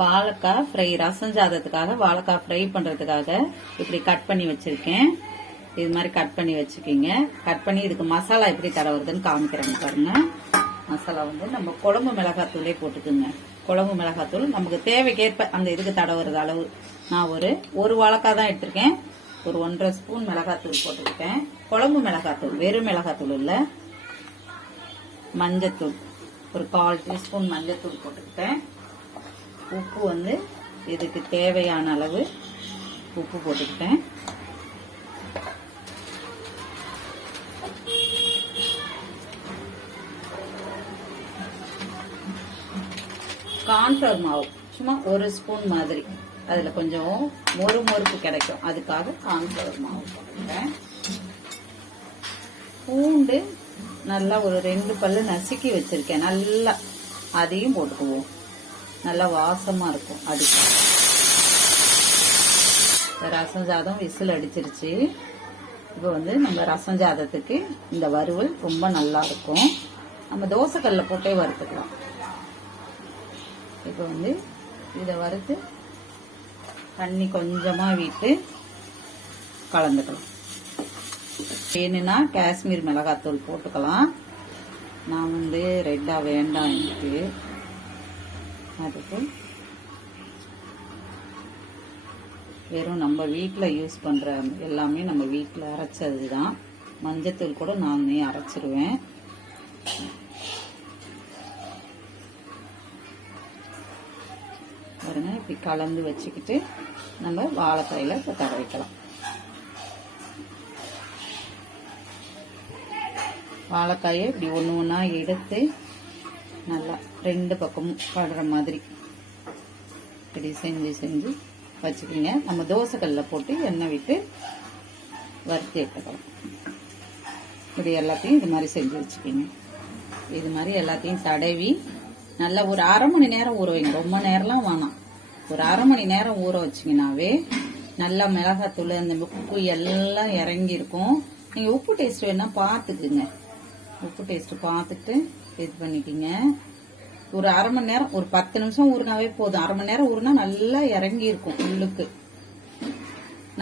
வாழைக்காய் ஃப்ரை, ரசம் சாதத்துக்காக வாழைக்காய் ஃப்ரை பண்றதுக்காக இப்படி கட் பண்ணி வச்சிருக்கேன். இது மாதிரி கட் பண்ணி வச்சுக்கிங்க. கட் பண்ணி இதுக்கு மசாலா எப்படி தடவுறதுன்னு காமிக்கிறேங்க பாருங்க. மசாலா வந்து நம்ம குழம்பு மிளகாத்தூளே போட்டுக்குங்க. குழம்பு மிளகாத்தூள் நமக்கு தேவைக்கேற்ப அந்த இதுக்கு தடவுறது அளவு. நான் ஒரு வாழைக்காய் தான் எடுத்திருக்கேன். ஒரு 1.5 ஸ்பூன் மிளகாத்தூள் போட்டுக்கிட்டேன். குழம்பு மிளகாத்தூள், வெறும் மிளகாத்தூள் இல்ல. மஞ்சத்தூள் ஒரு 1/4 டீஸ்பூன் மஞ்சத்தூள் போட்டுக்கிட்டேன். உப்பு வந்து இதுக்கு தேவையான அளவு உப்பு போட்டுக்கிட்டேன். கார்ன்ஃபிளவர் மாவு சும்மா 1 ஸ்பூன் மாதிரி, அதுல கொஞ்சம் மொறுமொறுப்பு கிடைக்கும், அதுக்காக கார்ன்ஃபிளவர் மாவு போட்டுக்கிட்டேன். பூண்டு நல்லா ஒரு 2 பல்லு நசுக்கி வச்சிருக்கேன். நல்லா அதையும் போட்டுக்குவோம். நல்லா வாசமா இருக்கும். அதுக்காக ரசம் சாதம் விசில் அடிச்சிருச்சு. இப்போ வந்து நம்ம ரசம் சாதத்துக்கு இந்த வறுவல் ரொம்ப நல்லா இருக்கும். நம்ம தோசைக்கல்ல போட்டே வறுத்துக்கலாம். இப்போ வந்து இதை வறுத்து தண்ணி கொஞ்சமா விட்டு கலந்துக்கலாம். வேணும்னா காஷ்மீர் மிளகாத்தூள் போட்டுக்கலாம். நான் வந்து ரெட்டா வேண்டாம் எனக்கு. அதுக்கு வெறும் நம்ம வீட்டில் யூஸ் பண்ற எல்லாமே நம்ம வீட்டில் அரைச்சது தான். மஞ்சத்தூள் கூட நானே அரைச்சிருவேன். பாருங்க, இப்படி கலந்து வச்சுக்கிட்டு நம்ம வாழைக்காயில தடவிக்கலாம். வாழைக்காயை இப்படி ஒன்று ஒன்றா எடுத்து நல்லா 2 பக்கமும் படுற மாதிரி இப்படி செஞ்சு வச்சுக்கிங்க. நம்ம தோசைக்கல்ல போட்டு எண்ணெய் விட்டு வறுத்து எடுத்துக்கலாம். இப்படி எல்லாத்தையும் இது மாதிரி செஞ்சு வச்சுக்கிங்க. இது மாதிரி எல்லாத்தையும் தடவி நல்லா ஒரு 1/2 மணி நேரம் ஊற வைங்க. ரொம்ப நேரம்லாம் வேணாம். ஒரு 1/2 மணி நேரம் ஊற வச்சிங்கனாவே நல்லா மிளகாத்தூள் அந்த உப்பு எல்லாம் இறங்கி இருக்கும். நீங்க உப்பு டேஸ்ட் வேணா பார்த்துக்குங்க. உப்பு டேஸ்ட் பார்த்துட்டு இது பண்ணிக்கிங்க. ஒரு 1/2 மணி நேரம், ஒரு 10 நிமிஷம் ஊறினாவே போதும். 1/2 மணி நேரம் ஊறினா நல்லா இறங்கி இருக்கும். உள்ளுக்கு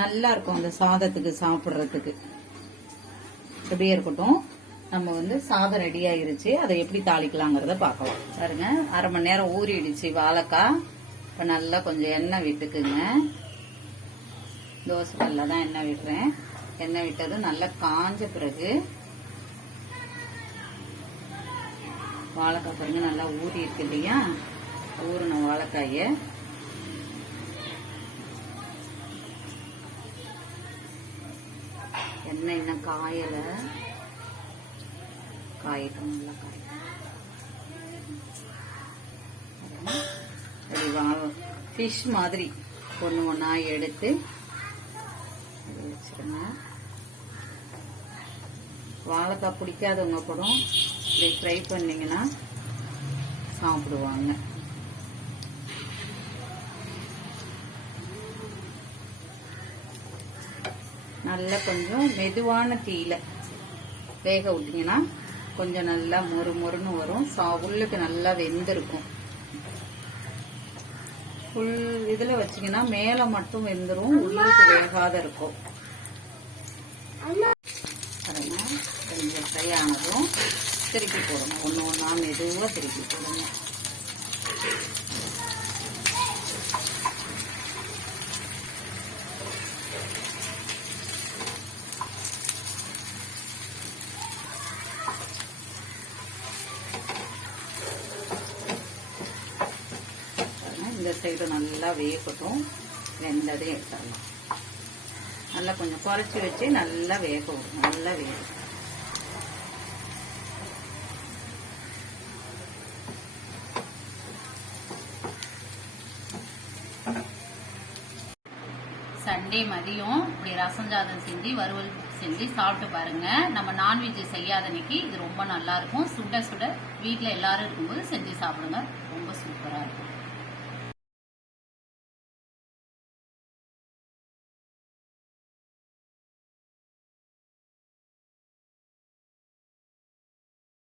நல்லா இருக்கும் அந்த சாதத்துக்கு சாப்பிட்றதுக்கு. எப்படியே இருக்கட்டும். நம்ம வந்து சாதம் ரெடி ஆயிருச்சு. அதை எப்படி தாளிக்கலாங்கிறத பார்க்கலாம். பாருங்க, 1/2 மணி நேரம் ஊறிடுச்சு வாழைக்காய். இப்ப நல்லா கொஞ்சம் எண்ணெய் விட்டுக்குங்க. தோசைக்கல்ல தான் எண்ணெய் விடுறேன். எண்ணெய் விட்டது நல்லா காஞ்ச பிறகு வாழைக்காய் பாருங்க நல்லா ஊறி இருக்கு இல்லையா. ஊறின வாழைக்காய எண்ணெய் இன்னும் காயல, காயட்டும். நல்லா காயும். ஃபிஷ் மாதிரி ஒன்று ஒன்றா எடுத்து வச்சிருங்க. வாழைக்காய் பிடிக்காதவங்க கூட இப்படி ஃப்ரை பண்ணீங்கன்னா சாப்பிடுவாங்க. நல்லா கொஞ்சம் மெதுவான தீயில வேக விட்டீங்கன்னா கொஞ்சம் நல்லா மொறு மொறுன்னு வரும். உள்ளுக்கு நல்லா வெந்திருக்கும். ஃபுல் இதுல வச்சீங்கன்னா மேல மட்டும் வெந்துரும், உள்ளுக்கு வேகாத இருக்கும். கொஞ்சம் ஃப்ரை ஆனதும் திருப்பி போடுங்க. ஒன்று ஒன்றா மெதுவாக திருப்பி போடுங்க. இந்த சைடு நல்லா வேகட்டும். வெந்ததே எடுத்துடலாம். நல்லா கொஞ்சம் குறைச்சி வச்சு நல்லா வேக விடும். நல்லா வேகும். சண்டே மதியம் இப்படி ரசம் சாதம் செஞ்சு வறுவல் செஞ்சு சாப்பிட்டு பாருங்க. நம்ம நான்வெஜ் செய்யாத அன்னைக்கு இது ரொம்ப நல்லா இருக்கும். சுட சுட வீட்டில் எல்லாரும் இருக்கும்போது செஞ்சு சாப்பிடுங்க. ரொம்ப சூப்பரா இருக்கும்.